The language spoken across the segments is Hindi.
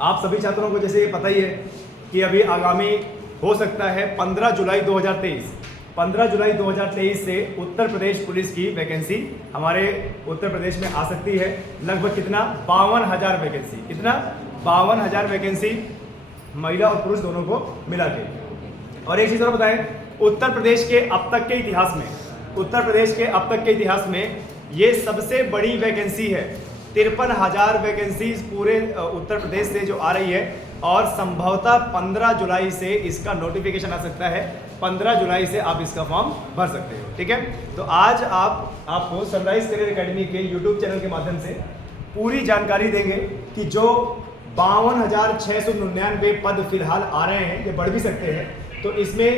आप सभी छात्रों को जैसे ये पता ही है कि अभी आगामी हो सकता है 15 जुलाई 2023 से उत्तर प्रदेश पुलिस की वैकेंसी हमारे उत्तर प्रदेश में आ सकती है। लगभग कितना 52,000 वैकेंसी, कितना 52,000 वैकेंसी महिला और पुरुष दोनों को मिला के। और एक चीज़ और बताएं, उत्तर प्रदेश के अब तक के इतिहास में ये सबसे बड़ी वैकेंसी है। 53,000 वैकेंसी पूरे उत्तर प्रदेश से जो आ रही है और संभवतः 15 जुलाई से इसका नोटिफिकेशन आ सकता है। 15 जुलाई से आप इसका फॉर्म भर सकते हो, ठीक है। तो आज आपको सनराइज करियर एकेडमी के यूट्यूब चैनल के माध्यम से पूरी जानकारी देंगे कि जो 52,699 पद फिलहाल आ रहे हैं, ये बढ़ भी सकते हैं, तो इसमें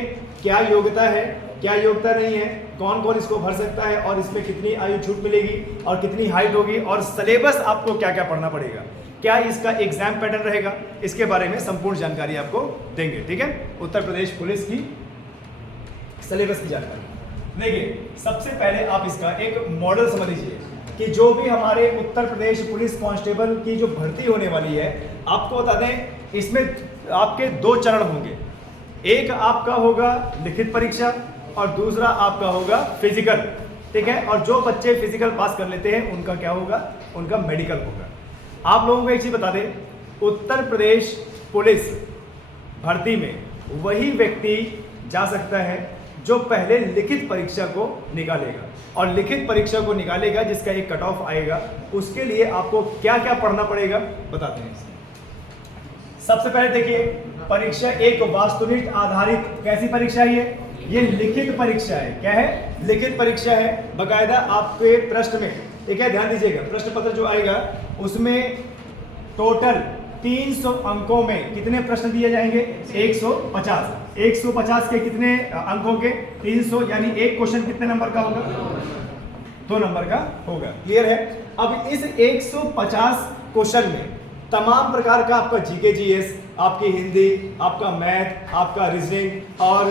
क्या योग्यता है, क्या योग्यता नहीं है, कौन कौन इसको भर सकता है और इसमें कितनी आयु छूट मिलेगी और कितनी हाइट होगी और सिलेबस आपको क्या क्या पढ़ना पड़ेगा, क्या इसका एग्जाम पैटर्न रहेगा, इसके बारे में संपूर्ण जानकारी आपको देंगे, ठीक है। उत्तर प्रदेश पुलिस की सिलेबस की जानकारी देखिए। सबसे पहले आप इसका एक मॉडल समझ लीजिए कि जो भी हमारे उत्तर प्रदेश पुलिस कांस्टेबल की जो भर्ती होने वाली है, आपको बता दें इसमें आपके 2 चरण होंगे। एक आपका होगा लिखित परीक्षा और दूसरा आपका होगा फिजिकल, ठीक है। और जो बच्चे फिजिकल पास कर लेते हैं उनका क्या होगा, उनका मेडिकल होगा। आप लोगों को एक चीज बता दें, उत्तर प्रदेश पुलिस भर्ती में वही व्यक्ति जा सकता है जो पहले लिखित परीक्षा को निकालेगा, और लिखित परीक्षा को निकालेगा जिसका एक कट ऑफ आएगा। उसके लिए आपको क्या क्या पढ़ना पड़ेगा बताते हैं। सबसे पहले देखिए, परीक्षा एक वास्तुनिष्ठ आधारित कैसी परीक्षा है ये लिखित परीक्षा है। क्या है? लिखित परीक्षा है। बकायदा आपके प्रश्न में, ठीक है, ध्यान दीजिएगा, प्रश्न पत्र जो आएगा उसमें टोटल 300 अंकों में कितने प्रश्न दिए जाएंगे? 150 के कितने अंकों के? 300, यानी एक क्वेश्चन कितने नंबर का होगा? 2 नंबर का होगा। क्लियर है? अब इस 150 क्वेश्चन में तमाम प्रकार का आपका जीके जीएस, आपकी हिंदी, आपका मैथ, आपका रीजनिंग और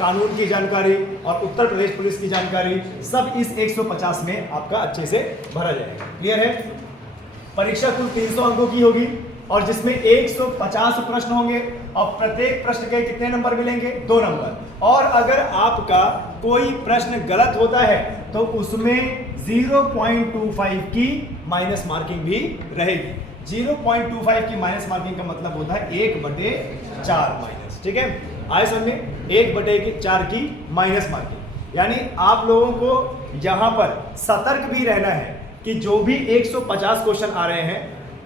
कानून की जानकारी और उत्तर प्रदेश पुलिस की जानकारी, सब इस 150 में आपका अच्छे से भरा जाएगा। क्लियर है? परीक्षा कुल 300 अंकों की होगी और जिसमें 150 प्रश्न होंगे और प्रत्येक प्रश्न के कितने नंबर मिलेंगे? 2 नंबर। और अगर आपका कोई प्रश्न गलत होता है तो उसमें 0.25 की माइनस मार्किंग भी रहेगी। 0.25 की माइनस मार्किंग का मतलब होता है 1/4 माइनस, ठीक है। आए समझ में? 1/4 की माइनस मार्किंग, यानी आप लोगों को यहाँ पर सतर्क भी रहना है कि जो भी 150 क्वेश्चन आ रहे हैं,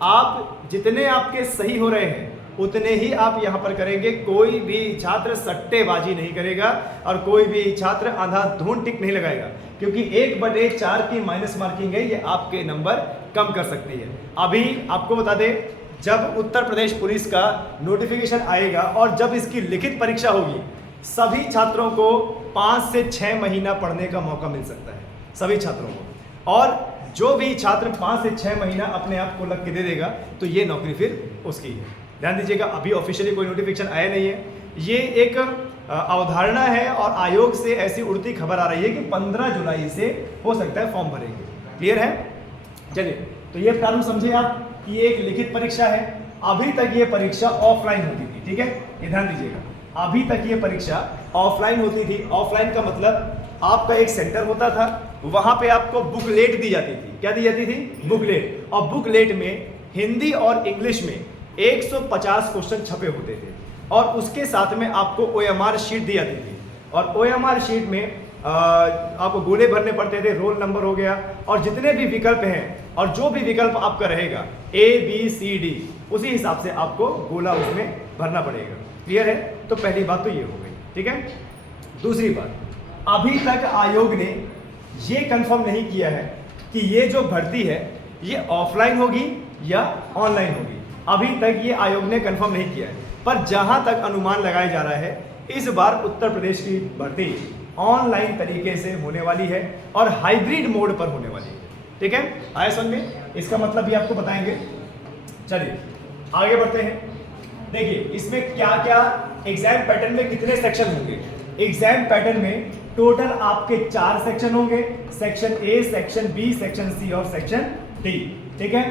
आप जितने आपके सही हो रहे हैं उतने ही आप यहाँ पर करेंगे। कोई भी छात्र सट्टेबाजी नहीं करेगा और कोई भी छात्र अंधाधुंध टिक नहीं लगाएगा, क्योंकि 1/4 की माइनस मार्किंग है, ये आपके नंबर कम कर सकती है। अभी आपको बता दें, जब उत्तर प्रदेश पुलिस का नोटिफिकेशन आएगा और जब इसकी लिखित परीक्षा होगी, सभी छात्रों को 5 से 6 महीना पढ़ने का मौका मिल सकता है, सभी छात्रों को। और जो भी छात्र 5 से 6 महीना अपने आप को लग के दे देगा तो ये नौकरी फिर उसकी है। ध्यान दीजिएगा, अभी ऑफिशियली कोई नोटिफिकेशन आया नहीं है, ये एक अवधारणा है और आयोग से ऐसी उड़ती खबर आ रही है कि 15 जुलाई से हो सकता है फॉर्म भरेंगे। क्लियर है? चलिए, तो ये प्रारूप समझिए आप कि ये एक लिखित परीक्षा है। अभी तक ये परीक्षा ऑफलाइन होती थी, ठीक है, ये ध्यान दीजिएगा, अभी तक ये परीक्षा ऑफलाइन होती थी। ऑफलाइन का मतलब आपका एक सेंटर होता था, वहां पे आपको बुकलेट दी जाती थी। क्या दी जाती थी? बुकलेट। और बुकलेट में हिंदी और इंग्लिश में 150 क्वेश्चन छपे होते थे और उसके साथ में आपको OMR शीट दी जाती थी। और OMR शीट में आपको गोले भरने पड़ते थे, रोल नंबर हो गया और जितने भी विकल्प हैं, और जो भी विकल्प आपका रहेगा ABCD, उसी हिसाब से आपको गोला उसमें भरना पड़ेगा। क्लियर है? तो पहली बात तो ये हो गई, ठीक है। दूसरी बात, अभी तक आयोग ने ये कंफर्म नहीं किया है कि ये जो भर्ती है ये ऑफलाइन होगी या ऑनलाइन होगी। अभी तक ये आयोग ने कंफर्म नहीं किया है, पर जहां तक अनुमान लगाया जा रहा है, इस बार उत्तर प्रदेश की भर्ती ऑनलाइन तरीके से होने वाली है और हाइब्रिड मोड पर होने वाली है, ठीक है। आए समझ में? इसका मतलब भी आपको बताएंगे। चलिए आगे बढ़ते हैं। देखिए इसमें क्या क्या एग्जाम पैटर्न में कितने सेक्शन होंगे। एग्जाम पैटर्न में टोटल आपके 4 सेक्शन होंगे, section A, section B, section C और सेक्शन डी, ठीक है।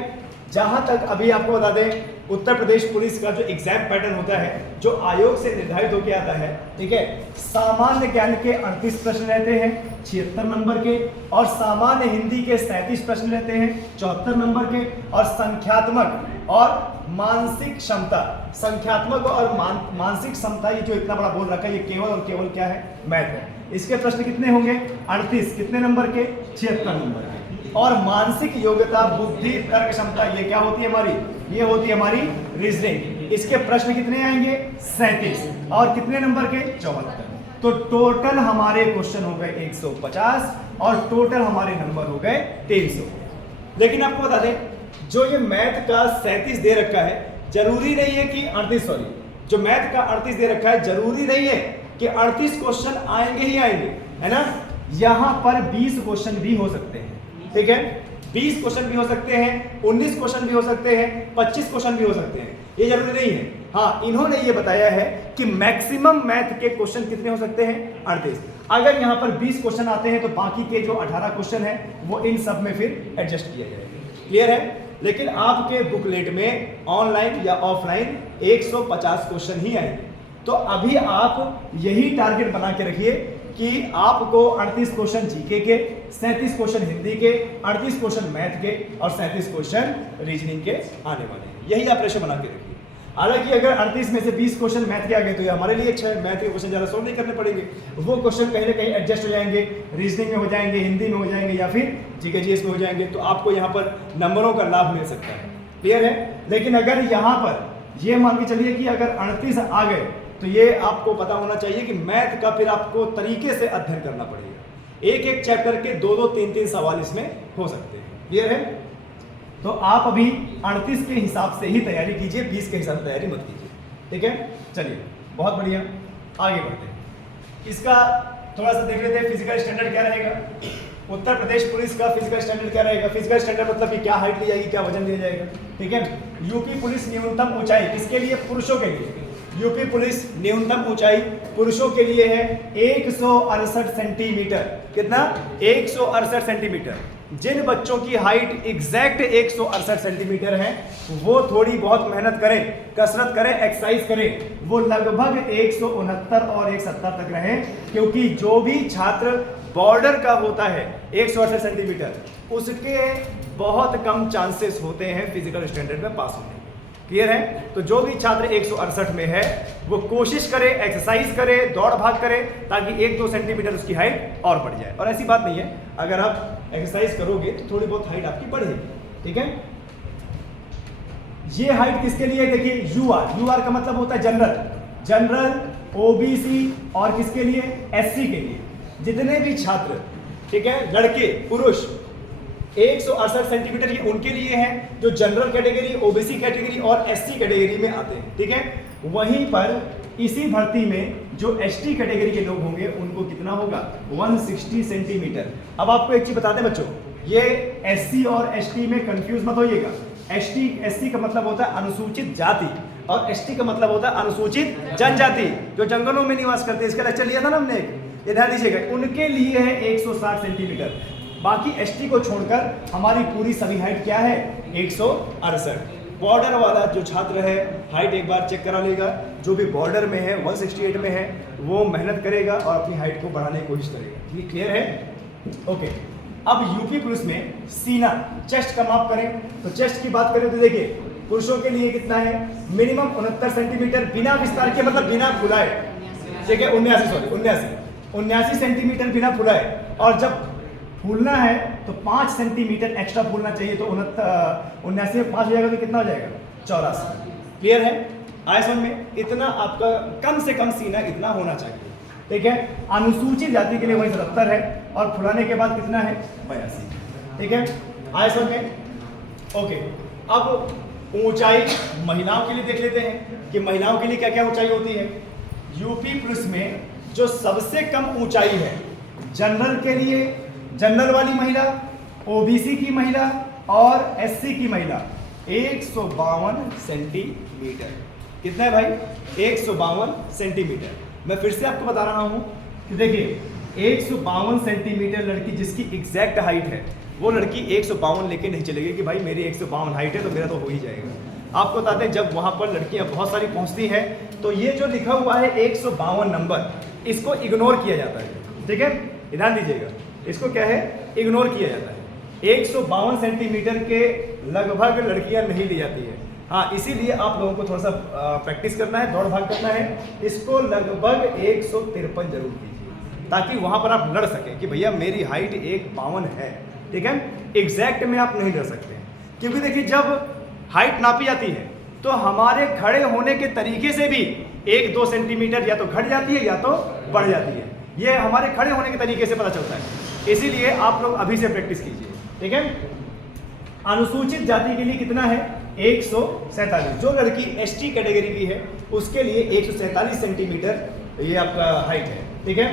जहां तक अभी आपको बता दें, उत्तर प्रदेश पुलिस का जो एग्जाम पैटर्न होता है, जो आयोग से निर्धारित होकर आता है, ठीक है, सामान्य ज्ञान के 38 प्रश्न रहते हैं 76 नंबर के, और सामान्य हिंदी के 37 प्रश्न रहते हैं 74 नंबर के, और संख्यात्मक और मानसिक क्षमता, संख्यात्मक और मानसिक क्षमता, ये जो इतना बड़ा बोल रखा है, ये केवल और केवल क्या है, मैथ है। इसके प्रश्न कितने होंगे, 38, कितने नंबर के, 76 नंबर के। और मानसिक योग्यता, बुद्धि, तर्क क्षमता, ये क्या होती है हमारी, ये होती है हमारी रीजनिंग। इसके प्रश्न कितने आएंगे, 37, और कितने नंबर के, 74। तो टोटल हमारे क्वेश्चन हो गए 150 और टोटल हमारे नंबर हो गए 300। लेकिन आपको बता दें, जो ये मैथ का 37 दे रखा है, जरूरी नहीं है कि 38, सॉरी, जो मैथ का 38 दे रखा है, जरूरी नहीं है कि 38 क्वेश्चन आएंगे ही आएंगे, है ना। यहां पर 20 क्वेश्चन भी हो सकते हैं, ठीक है, 20 क्वेश्चन भी हो सकते हैं, 19 क्वेश्चन भी हो सकते हैं, 25 क्वेश्चन भी हो सकते हैं, ये जरूरी नहीं है। हाँ, इन्होंने ये बताया है कि मैक्सिमम मैथ के क्वेश्चन कितने हो सकते हैं, 38। अगर यहां पर 20 क्वेश्चन आते हैं तो बाकी के जो 18 क्वेश्चन है वो इन सब में फिर एडजस्ट किया जाएगा। क्लियर है। लेकिन आपके बुकलेट में ऑनलाइन या ऑफलाइन 150 क्वेश्चन ही आएंगे। तो अभी आप यही टारगेट बना के रखिए कि आपको 38 क्वेश्चन जीके के, 37 क्वेश्चन हिंदी के, 38 क्वेश्चन मैथ के और 37 क्वेश्चन रीजनिंग के आने वाले हैं। यही आप रेशो बना के रखिए। हालांकि अगर 38 में से 20 क्वेश्चन मैथ के आ गए तो ये हमारे लिए अच्छा है, मैथ के क्वेश्चन ज़्यादा सॉल्व नहीं करने पड़ेंगे, वो क्वेश्चन कहीं ना कहीं एडजस्ट हो जाएंगे, रीजनिंग में हो जाएंगे, हिंदी में हो जाएंगे या फिर जीके जीएस में हो जाएंगे, तो आपको यहाँ पर नंबरों का लाभ मिल सकता है। क्लियर है। लेकिन अगर यहाँ पर ये मान के चलिए कि अगर 38 आ गए तो ये आपको पता होना चाहिए कि मैथ का फिर आपको तरीके से अध्ययन करना पड़ेगा। एक एक चैप्टर के 2-2, 3-3 सवाल इसमें हो सकते हैं। क्लियर है। तो आप अभी 38 के हिसाब से ही तैयारी कीजिए, 20 के हिसाब से तैयारी मत कीजिए। ठीक है, चलिए बहुत बढ़िया, आगे बढ़ते हैं। इसका थोड़ा सा देख लेते हैं फिजिकल स्टैंडर्ड क्या रहेगा। उत्तर प्रदेश पुलिस का फिजिकल स्टैंडर्ड क्या रहेगा। फिजिकल स्टैंडर्ड मतलब कि क्या हाइट ली जाएगी, क्या वजन लिया जाएगा। ठीक है। यूपी पुलिस न्यूनतम ऊंचाई किसके लिए, पुरुषों के लिए। यूपी पुलिस न्यूनतम ऊंचाई पुरुषों के लिए है 168 सेंटीमीटर। कितना, 168 सेंटीमीटर। जिन बच्चों की हाइट एग्जैक्ट 168 सेंटीमीटर है वो थोड़ी बहुत मेहनत करें, कसरत करें, एक्सरसाइज करें, वो लगभग 169 और 170 तक रहे, क्योंकि जो भी छात्र बॉर्डर का होता है 168 सेंटीमीटर, उसके बहुत कम चांसेस होते हैं फिजिकल स्टैंडर्ड में पास होने। क्लियर है। तो जो भी छात्र 168 में है वो कोशिश करे, एक्सरसाइज करे, दौड़ भाग करे, ताकि 1-2 सेंटीमीटर उसकी हाइट और बढ़ जाए। और ऐसी बात नहीं है, अगर आप एक्सरसाइज करोगे तो थोड़ी बहुत हाइट आपकी बढ़ेगी। ठीक है। ये हाइट किसके लिए, देखिए यूआर का मतलब होता है जनरल, ओबीसी और किसके लिए, एससी के लिए। जितने भी छात्र, ठीक है, लड़के पुरुष 168 सेंटीमीटर ये उनके लिए है जो जनरल कैटेगरी, ओबीसी कैटेगरी और एससी कैटेगरी में आते हैं। ठीक है। वहीं पर इसी भर्ती में जो एसटी कैटेगरी के लोग होंगे उनको कितना होगा, 160 सेंटीमीटर। अब आपको एक चीज बता दें बच्चों, ये एससी और एसटी में कंफ्यूज मत होइएगा। एससी का मतलब होता है अनुसूचित जाति और एसटी का मतलब होता है अनुसूचित जनजाति, जो जंगलों में निवास करते हैं। इसका लेक्चर लिया था ना हमने, ये ध्यान दीजिएगा। उनके लिए है 160 सेंटीमीटर। बाकी एसटी को छोड़कर हमारी पूरी सभी हाइट क्या है, 168। बॉर्डर वाला जो छात्र है हाइट एक बार चेक करा लेगा, जो भी बॉर्डर में है 168 में है वो मेहनत करेगा और अपनी हाइट को बढ़ाने की कोशिश करेगा। ये क्लियर है। ओके। अब यूपी पुलिस में सीना, चेस्ट का माप करें तो चेस्ट की बात करें तो देखिए पुरुषों के लिए कितना है, मिनिमम 69 सेंटीमीटर बिना विस्तार के, मतलब बिना फुलाए। ठीक है, 79 सेंटीमीटर बिना फुलाए। और जब फूलना है तो 5 सेंटीमीटर एक्स्ट्रा फूलना चाहिए। तो 79 में 5 हो जाएगा तो कितना हो जाएगा, 84। क्लियर है। आईएसओ में इतना आपका कम से कम सीना इतना होना चाहिए। ठीक है। अनुसूचित जाति के लिए वही 77 है और फुलाने के बाद कितना है, 82। ठीक है। आईएसओ में ओके। अब ऊंचाई महिलाओं के लिए देख लेते हैं कि महिलाओं के लिए क्या क्या ऊंचाई होती है। यूपी पुलिस में जो सबसे कम ऊंचाई है, जनरल के लिए, जनरल वाली महिला, ओबीसी की महिला और एससी की महिला 152 सेंटीमीटर। कितना है भाई, 152 सेंटीमीटर। मैं फिर से आपको बता रहा हूं कि देखिए 152 सेंटीमीटर लड़की जिसकी एग्जैक्ट हाइट है वो लड़की 152 लेके नहीं चलेगी कि भाई मेरी 152 हाइट है तो मेरा तो हो ही जाएगा। आपको बताते हैं जब वहाँ पर लड़कियाँ बहुत सारी पहुँचती हैं तो ये जो लिखा हुआ है 152 नंबर, इसको इग्नोर किया जाता है। ठीक है, ध्यान दीजिएगा, इसको क्या है, इग्नोर किया जाता है। 152 सेंटीमीटर के लगभग लड़कियाँ नहीं ली जाती है। हाँ, इसीलिए आप लोगों को थोड़ा सा प्रैक्टिस करना है, दौड़ भाग करना है। इसको लगभग 153 जरूर कीजिए ताकि वहाँ पर आप लड़ सकें कि भैया मेरी हाइट 152 है। ठीक है, एग्जैक्ट में आप नहीं लड़ सकते क्योंकि देखिए जब हाइट नापी जाती है तो हमारे खड़े होने के तरीके से भी 1-2 सेंटीमीटर या तो घट जाती है या तो बढ़ जाती है। ये हमारे खड़े होने के तरीके से पता चलता है। इसीलिए आप लोग अभी से प्रैक्टिस कीजिए। ठीक है, अनुसूचित जाति के लिए कितना है, 147। जो लड़की ST कैटेगरी की है उसके लिए 147 सेंटीमीटर ये आपका हाइट है। ठीक है,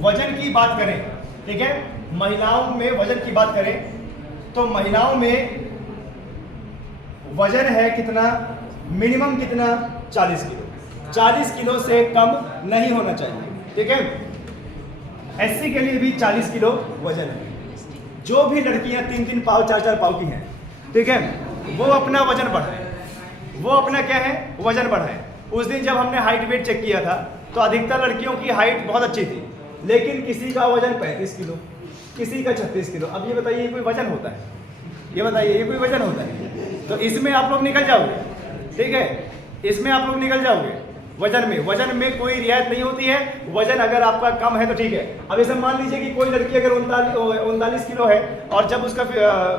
वजन की बात करें, ठीक है, महिलाओं में वजन की बात करें तो महिलाओं में वजन है कितना, मिनिमम कितना, 40 किलो। 40 किलो से कम नहीं होना चाहिए। ठीक है, SC के लिए भी 40 किलो वजन है। जो भी लड़कियां 3-3 पाव 4-4 पाव की हैं, ठीक है, वो अपना वजन बढ़ाए, वो अपना क्या है, वजन बढ़ाए। उस दिन जब हमने हाइट वेट चेक किया था तो अधिकतर लड़कियों की हाइट बहुत अच्छी थी, लेकिन किसी का वजन 35 किलो, किसी का 36 किलो। अब ये बताइए ये कोई वजन होता है, ये बताइए ये कोई वजन होता है? तो इसमें आप लोग निकल जाओगे। ठीक है, इसमें आप लोग निकल जाओगे। वजन में कोई रियायत नहीं होती है। वजन अगर आपका कम है तो ठीक है। अब ऐसे मान लीजिए कि कोई लड़की अगर 39 किलो है और जब उसका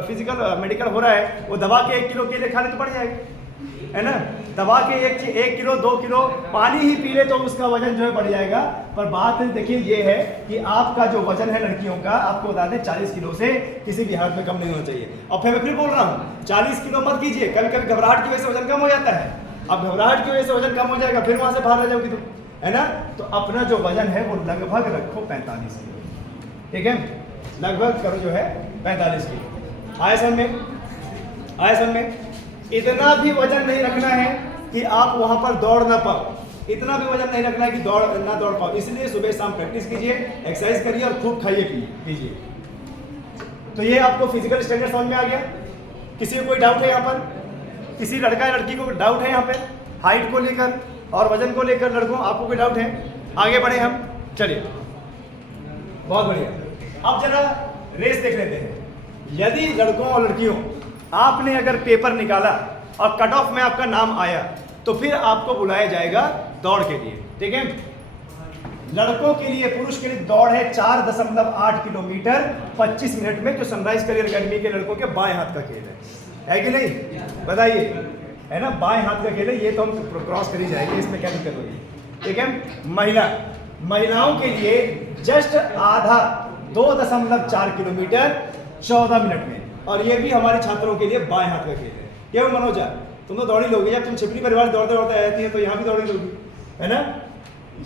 फिजिकल मेडिकल हो रहा है वो दबा के 1 किलो केले खा ले तो बढ़ जाएगी, है ना। दबा के 1 किलो 2 किलो पानी ही पी ले तो उसका वजन जो है बढ़ जाएगा। पर बात देखिए ये है कि आपका जो वजन है लड़कियों का, आपको बता दें 40 किलो से किसी भी हालत में कम नहीं होना चाहिए। और फिर बोल रहा हूँ 40 किलो मत कीजिए, कभी कभी घबराहट की वजह से वजन कम हो जाता है। अब घबराहट की वजह से वजन कम हो जाएगा, फिर वहां से बाहर आ जाओगी तुम, है ना। तो अपना जो वजन है वो लगभग रखो 45 किलो। ठीक है, लगभग करो जो है 45 किलो। आया समझ में, आया समझ में। इतना भी वजन नहीं रखना है कि आप वहां पर दौड़ ना पाओ, इतना भी वजन नहीं रखना है कि दौड़ पाओ। इसलिए सुबह शाम प्रैक्टिस कीजिए, एक्सरसाइज करिए और खूब खाइए पीजिए। तो ये आपको फिजिकल स्टैंडर्ड समझ में आ गया। किसी को कोई डाउट है यहाँ पर, किसी लड़का या लड़की को डाउट है यहाँ पे हाइट को लेकर और वजन को लेकर? लड़कों आपको कोई डाउट है? आगे बढ़े हम, चलिए, बहुत बढ़िया। अब जरा रेस देख लेते हैं। यदि लड़कों और लड़कियों आपने अगर पेपर निकाला और कट ऑफ में आपका नाम आया तो फिर आपको बुलाया जाएगा दौड़ के लिए। ठीक है, लड़कों के लिए, पुरुष के लिए दौड़ है 4.8 किलोमीटर 25 मिनट में, जो सनराइज करियर अकेडमी के लड़कों के बाएं हाथ का खेल है कि नहीं, बताइए, है ना। बाएं हाथ का खेल है, ये तो हम क्रॉस करी जाएंगे, इसमें क्या दिक्कत होगी। ठीक है, महिलाओं के लिए जस्ट आधा 2.4 किलोमीटर 14 मिनट में, और ये भी हमारे छात्रों के लिए बाएं हाथ का खेल है। क्यों मनोजा, तुम तो दौड़ी लोगी, जब तुम छिपड़ी परिवार दौड़ते दौड़ते आती है तो यहाँ भी दौड़ी लोगी, है ना।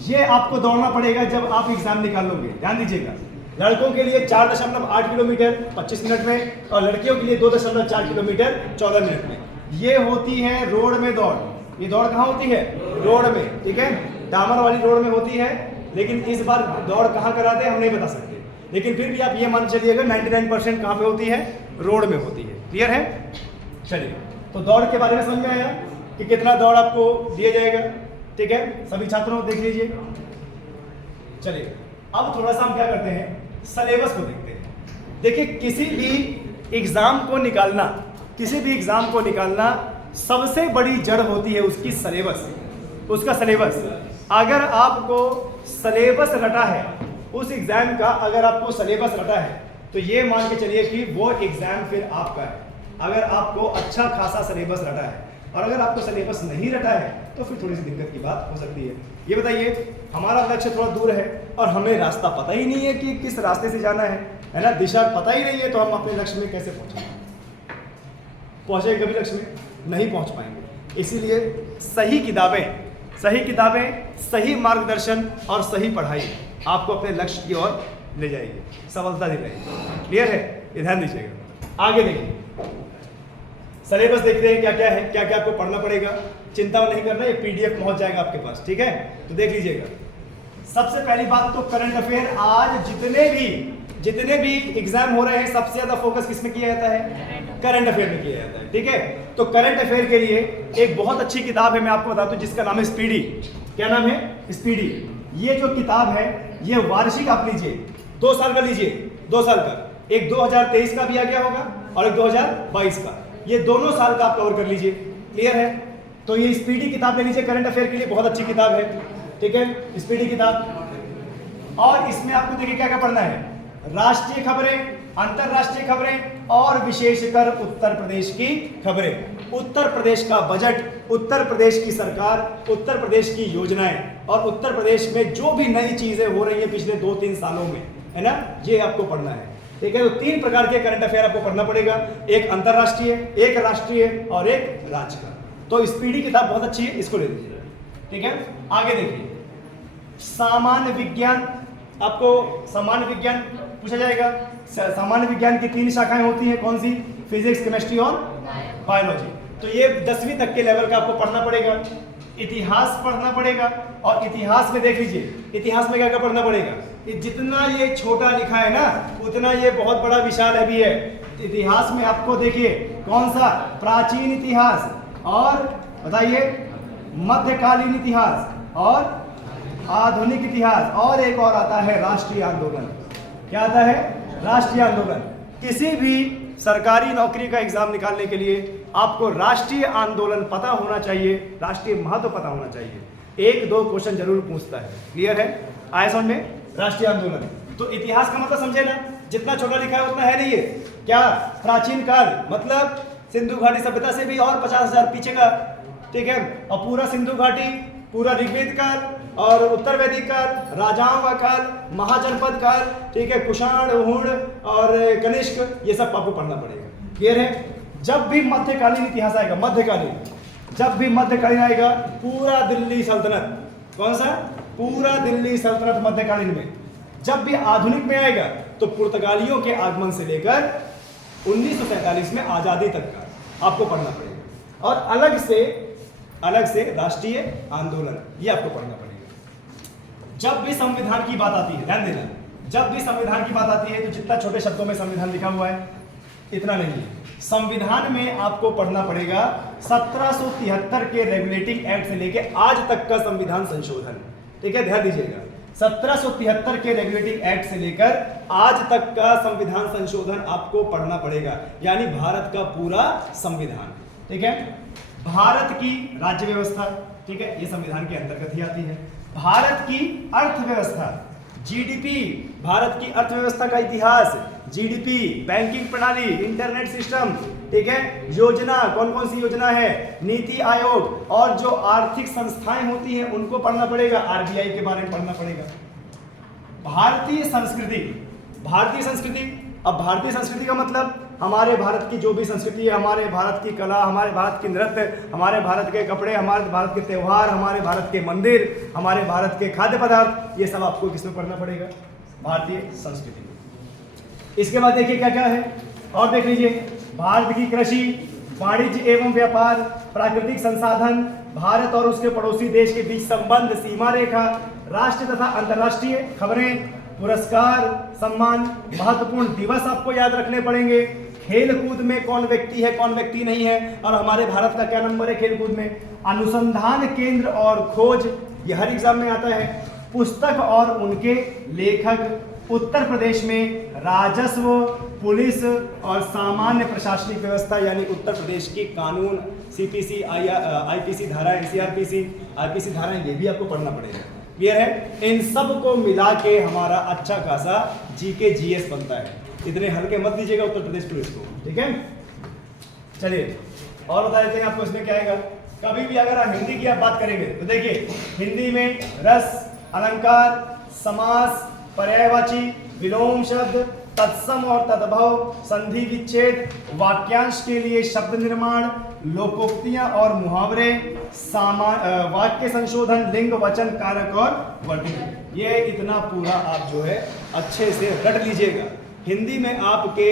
ये आपको दौड़ना पड़ेगा जब आप एग्जाम निकाल लोगे। ध्यान दीजिएगा, लड़कों के लिए 4.8 किलोमीटर 25 मिनट में और लड़कियों के लिए 2.4 किलोमीटर 14 मिनट में। ये होती है रोड में दौड़। ये दौड़ कहाँ होती है? रोड में। ठीक है, डामर वाली रोड में होती है, लेकिन इस बार दौड़ कहाँ कराते हैं हम नहीं बता सकते, लेकिन फिर भी आप ये मान चलिएगा 99% कहाँ पे होती है? रोड में होती है। क्लियर है? चलिए, तो दौड़ के बारे में समझ में आया कि कितना दौड़ आपको दिया जाएगा। ठीक है, सभी छात्रों को देख लीजिए। चलिए, अब थोड़ा सा हम क्या करते हैं, सिलेबस को देखते हैं। देखिए, किसी भी एग्जाम को निकालना, किसी भी एग्जाम को निकालना सबसे बड़ी जड़ होती है उसकी सिलेबस, उसका सिलेबस। अगर आपको सिलेबस रटा है उस एग्जाम का, अगर आपको सिलेबस रटा है तो ये मान के चलिए कि वो एग्जाम फिर आपका है। अगर आपको अच्छा खासा सिलेबस रटा है, और अगर आपको सिलेबस नहीं रटा है तो फिर थोड़ी सी दिक्कत की बात हो सकती है। ये बताइए, हमारा लक्ष्य थोड़ा दूर है और हमें रास्ता पता ही नहीं है कि किस रास्ते से जाना है ना, दिशा पता ही नहीं है, तो हम अपने लक्ष्य में कैसे पहुंचेंगे? पहुंचेंगे कभी लक्ष्य में? नहीं पहुंच पाएंगे। इसीलिए सही किताबें, सही मार्गदर्शन और सही पढ़ाई आपको अपने लक्ष्य की ओर ले जाएगी, सफलता दिलाएगी। क्लियर है? ये ध्यान दीजिएगा। आगे देखिए, सिलेबस देखते हैं क्या क्या है, क्या क्या आपको पढ़ना पड़ेगा। चिंता नहीं करना, ये PDF पहुंच जाएगा आपके पास। ठीक है, तो देख लीजिएगा। सबसे पहली बात तो करंट अफेयर, आज जितने भी जितने भी एग्जाम हो रहे हैं सबसे ज्यादा फोकस किस में किया जाता है? करंट अफेयर में किया जाता है। ठीक है, तो करंट अफेयर के लिए एक बहुत अच्छी किताब है, मैं आपको बताता हूं, जिसका नाम है स्पीडी। क्या नाम है? स्पीडी। ये जो किताब है ये वार्षिक आप लीजिए, 2 साल का लीजिए, 2 साल का, एक 2023 का भी आ गया होगा और एक 2022 का, ये दोनों साल का आप कवर कर लीजिए। क्लियर है? तो ये स्पीडी किताब ले लीजिए, करंट अफेयर के लिए बहुत अच्छी किताब है। ठीक है, स्पीडी किताब। और इसमें आपको देखिए क्या क्या पढ़ना है, राष्ट्रीय खबरें, अंतरराष्ट्रीय खबरें और विशेषकर उत्तर प्रदेश की खबरें, उत्तर प्रदेश का बजट, उत्तर प्रदेश की सरकार, उत्तर प्रदेश की योजनाएं और उत्तर प्रदेश में जो भी नई चीजें हो रही हैं पिछले 2-3 सालों में, है ना, ये आपको पढ़ना है। ठीक है, तो 3 प्रकार के करंट अफेयर आपको पढ़ना पड़ेगा, एक अंतरराष्ट्रीय, एक राष्ट्रीय और एक राज्य का। तो स्पीडी किताब बहुत अच्छी है, इसको ले लीजिए। ठीक है, आगे देखिए, सामान्य विज्ञान, आपको सामान्य विज्ञान पूछा जाएगा। सामान्य विज्ञान की 3 शाखाएं होती हैं, कौन सी? फिजिक्स, केमिस्ट्री और बायोलॉजी। तो ये 10वीं तक के लेवल का आपको पढ़ना पड़ेगा। इतिहास पढ़ना पड़ेगा, और इतिहास में देख लीजिए, इतिहास में क्या क्या पढ़ना पड़ेगा, जितना ये छोटा लिखा है ना उतना ये बहुत बड़ा विशाल भी है। इतिहास में आपको देखिए कौन सा? प्राचीन इतिहास, और बताइए मध्यकालीन इतिहास और आधुनिक इतिहास, और एक और आता है राष्ट्रीय आंदोलन। क्या आता है? राष्ट्रीय आंदोलन। किसी भी सरकारी नौकरी का एग्जाम निकालने के लिए आपको राष्ट्रीय आंदोलन पता होना चाहिए, राष्ट्रीय महत्व पता होना चाहिए। 1-2 क्वेश्चन जरूर पूछता है। क्लियर है? आया समझ में? राष्ट्रीय आंदोलन। तो इतिहास का मतलब समझे ना, जितना छोटा लिखा है उतना है नहीं। ये क्या? प्राचीन काल मतलब सिंधु घाटी सभ्यता से भी और 50,000 पीछे का। ठीक है, और पूरा सिंधु घाटी, पूरा ऋग्वेद काल और उत्तर वैदिक काल, राजाओं का काल, महाजनपद काल, ठीक है, कुषाण, हुण और कनिष्क, ये सब आपको पढ़ना पड़ेगा। क्लियर है? जब भी मध्यकालीन इतिहास आएगा, मध्यकालीन, जब भी मध्यकालीन आएगा, पूरा दिल्ली सल्तनत, कौन सा? पूरा दिल्ली सल्तनत मध्यकालीन में। जब भी आधुनिक में आएगा तो पुर्तगालियों के आगमन से लेकर 1947 में आजादी तक का आपको पढ़ना पड़ेगा। और अलग से राष्ट्रीय आंदोलन, ये आपको पढ़ना पड़ेगा। जब भी संविधान की बात आती है, ध्यान देना, जब भी संविधान की बात आती है तो जितना छोटे शब्दों में संविधान लिखा हुआ है इतना नहीं है। संविधान में आपको पढ़ना पड़ेगा 1773 के रेगुलेटिंग एक्ट से लेके आज तक का संविधान संशोधन। ठीक है, ध्यान दीजिएगा, 1773 के रेगुलेटिंग एक्ट से लेकर आज तक का संविधान संशोधन आपको पढ़ना पड़ेगा, यानी भारत का पूरा संविधान। ठीक है, भारत की राज्य व्यवस्था, ठीक है, ये संविधान के अंतर्गत ही आती है। भारत की अर्थव्यवस्था, जीडीपी, भारत की अर्थव्यवस्था का इतिहास, जीडीपी, बैंकिंग प्रणाली, इंटरनेट सिस्टम, ठीक है, योजना, कौन कौन सी योजना है, नीति आयोग, और जो आर्थिक संस्थाएं होती हैं उनको पढ़ना पड़ेगा, आरबीआई के बारे में पढ़ना पड़ेगा। भारतीय संस्कृति, भारतीय संस्कृति, अब भारतीय संस्कृति का मतलब हमारे भारत की जो भी संस्कृति है, हमारे भारत की कला, हमारे भारत की नृत्य, हमारे भारत के कपड़े, हमारे भारत के त्यौहार, हमारे भारत के मंदिर, हमारे भारत के खाद्य पदार्थ, ये सब आपको किसमें पढ़ना पड़ेगा? भारतीय संस्कृति में। इसके बाद देखिए क्या क्या है और देख लीजिए, भारत की कृषि, वाणिज्य एवं व्यापार, प्राकृतिक संसाधन, भारत और उसके पड़ोसी देश के बीच संबंध, सीमा रेखा, राष्ट्रीय तथा अंतर्राष्ट्रीय खबरें, पुरस्कार, सम्मान, महत्वपूर्ण दिवस आपको याद रखने पड़ेंगे। खेल कूद में कौन व्यक्ति है, कौन व्यक्ति नहीं है, और हमारे भारत का क्या नंबर है खेल कूद में। अनुसंधान केंद्र और खोज, ये हर एग्जाम में आता है। पुस्तक और उनके लेखक, उत्तर प्रदेश में राजस्व, पुलिस और सामान्य प्रशासनिक व्यवस्था, यानी उत्तर प्रदेश की कानून, सीपीसी, आईपीसी धाराएं, सीआरपीसी, आईपीसी धाराएं, ये भी आपको पढ़ना पड़ेगा। क्लियर है? इन सब को मिला के हमारा अच्छा खासा जीके जीएस बनता है। इतने हल्के मत दीजिएगा उत्तर प्रदेश पुलिस को। ठीक है, चलिए और बता देते हैं आपको इसमें क्या आएगा। कभी भी अगर आप हिंदी की आप बात करेंगे तो देखिए, हिंदी में रस, अलंकार, समास, पर्यायवाची, विलोम शब्द, तत्सम और तद्भव, संधि विच्छेद, वाक्यांश के लिए शब्द निर्माण, लोकोक्तियां और मुहावरे, वाक्य संशोधन, लिंग, वचन, कारक और वर्तनी, ये इतना पूरा आप जो है अच्छे से रट लीजिएगा। हिंदी में आपके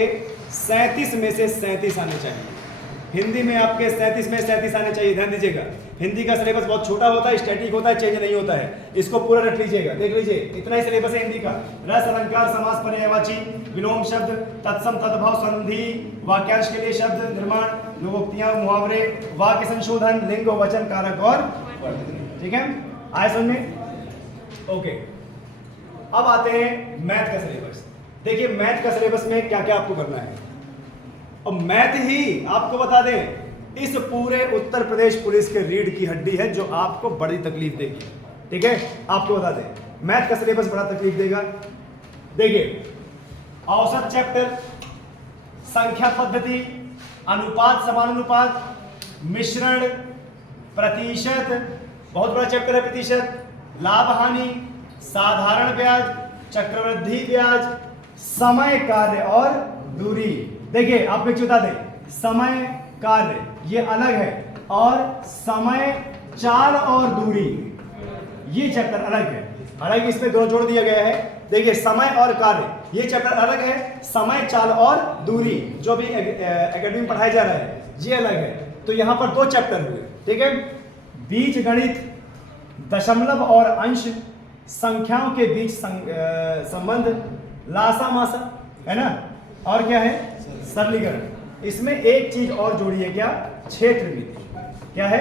37 में से 37 आने चाहिए। हिंदी में आपके 37 में 37 आने चाहिए, ध्यान दीजिएगा। हिंदी का सिलेबस बहुत छोटा होता है, स्टैटिक होता है, चेंज नहीं होता है, इसको पूरा रख लीजिएगा, देख लीजिए, इतना ही सिलेबस है हिंदी का। रस, अलंकार, समास, पर्यायवाची, विलोम शब्द, तत्सम, तद्भव, संधि, वाक्यांश के लिए शब्द निर्माण, लोकोक्तियां, मुहावरे, वाक्य संशोधन, लिंग, वचन, कारक और वर्तनी। ठीक है, आए समझ में? ओके, अब आते हैं मैथ का सिलेबस। देखिए मैथ का सिलेबस में क्या क्या आपको करना है, और मैथ ही आपको बता दें इस पूरे उत्तर प्रदेश पुलिस के रीढ़ की हड्डी है जो आपको बड़ी तकलीफ देगी। ठीक है, आपको बता दें मैथ का सिलेबस बड़ा तकलीफ देगा। देखिए औसत चैप्टर, संख्या पद्धति, अनुपात समानुपात, मिश्रण, प्रतिशत, बहुत बड़ा चैप्टर है प्रतिशत, लाभ हानि, साधारण ब्याज, चक्रवृद्धि ब्याज, समय, कार्य और दूरी। देखिए आपको एक बता दें, समय कार्य ये अलग है और समय चाल और दूरी ये चैप्टर अलग है, हालांकि इसमें दोनों जोड़ दिया गया है। देखिए समय और कार्य ये चैप्टर अलग है, समय चाल और दूरी जो भी एकेडमी में पढ़ाया जा रहा है ये अलग है। तो यहाँ पर 2 चैप्टर हुए। ठीक है, बीज गणित, दशमलव और अंश, संख्याओं के बीच संबंध, लासा मासा है ना, और क्या है सरलीकरण। इसमें एक चीज और जोड़ी है, क्या? क्षेत्र नीति। क्या है?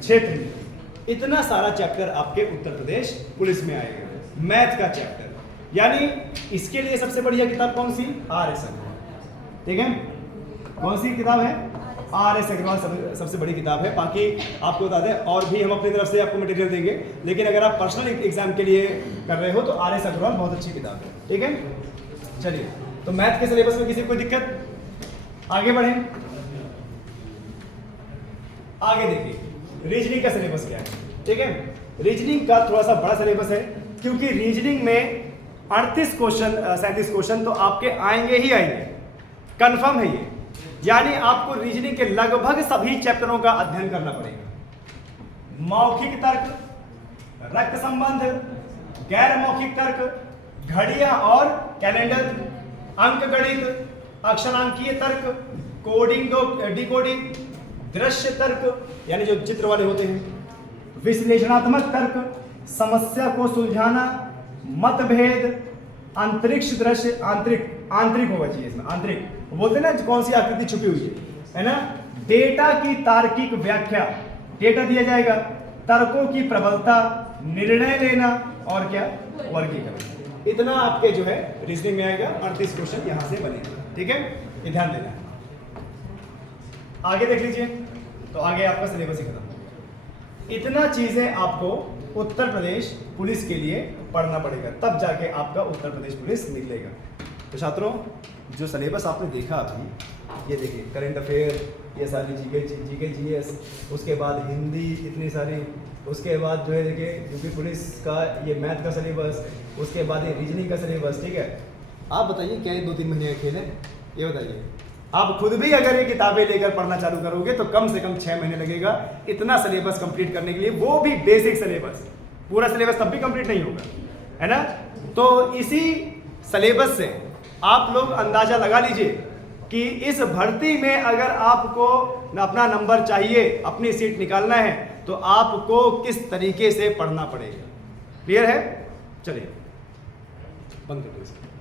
क्षेत्र नीति। इतना सारा चैप्टर आपके उत्तर प्रदेश पुलिस में आएगा, मैथ का चैप्टर। यानी इसके लिए सबसे बढ़िया किताब कौन सी? आर.एस. अग्रवाल। ठीक है, कौन सी किताब है? आर.एस. अग्रवाल सबसे बड़ी किताब है। बाकी आपको बता दें और भी हम अपनी तरफ से आपको मटेरियल देंगे, लेकिन अगर आप पर्सनल एग्जाम के लिए कर रहे हो तो आर.एस. अग्रवाल बहुत अच्छी किताब है। ठीक है, चलिए तो मैथ के सिलेबस में किसी को कोई दिक्कत? आगे बढ़ें, आगे देखिए रीजनिंग का सिलेबस क्या है। ठीक है, रीजनिंग का थोड़ा सा बड़ा सिलेबस है, क्योंकि रीजनिंग में 38 क्वेश्चन 37 क्वेश्चन तो आपके आएंगे ही आएंगे, कंफर्म है ये। यानी आपको रीजनिंग के लगभग सभी चैप्टरों का अध्ययन करना पड़ेगा। मौखिक तर्क, रक्त संबंध, गैर मौखिक तर्क, घड़ियां और कैलेंडर, अंक गणित, अक्षरांकीय तर्क, कोडिंग डिकोडिंग, दृश्य तर्क यानी जो चित्र वाले होते हैं, विश्लेषणात्मक तर्क, समस्या को सुलझाना, मतभेद, अंतरिक्ष दृश्य, आंतरिक होगा चाहिए इसमें, आंतरिक बोलते हैं ना कौन सी आकृति छुपी हुई है ना, डेटा की तार्किक व्याख्या, डेटा दिया जाएगा, तर्कों की प्रबलता, निर्णय लेना और क्या? वर्गीकरण। इतना आपके जो है रीजनिंग में आएगा, 38 क्वेश्चन यहां से बनेगा। ठीक है, ये ध्यान देना है। आगे देख लीजिए, तो आगे आपका सिलेबस ही खत्म। इतना चीजें आपको उत्तर प्रदेश पुलिस के लिए पढ़ना पड़ेगा, तब जाके आपका उत्तर प्रदेश पुलिस निकलेगा। तो छात्रों जो सिलेबस आपने देखा अभी, ये देखिए करंट अफेयर, ये सारी जीके जीएस, उसके बाद हिंदी इतनी सारी, उसके बाद जो है देखिए यूपी पुलिस का ये मैथ का सिलेबस, उसके बाद ये रीजनिंग का सिलेबस। ठीक है, आप बताइए क्या ये 2-3 महीने का खेल है? ये बताइए, आप खुद भी अगर ये किताबें लेकर पढ़ना चालू करोगे तो कम से कम 6 महीने लगेगा इतना सिलेबस कंप्लीट करने के लिए, वो भी बेसिक सिलेबस। पूरा सिलेबस तब भी कंप्लीट नहीं होगा, है ना। तो इसी सिलेबस से आप लोग अंदाजा लगा लीजिए कि इस भर्ती में अगर आपको अपना नंबर चाहिए, अपनी सीट निकालना है, तो आपको किस तरीके से पढ़ना पड़ेगा। क्लियर है? चलिए बंद कर दो इसको।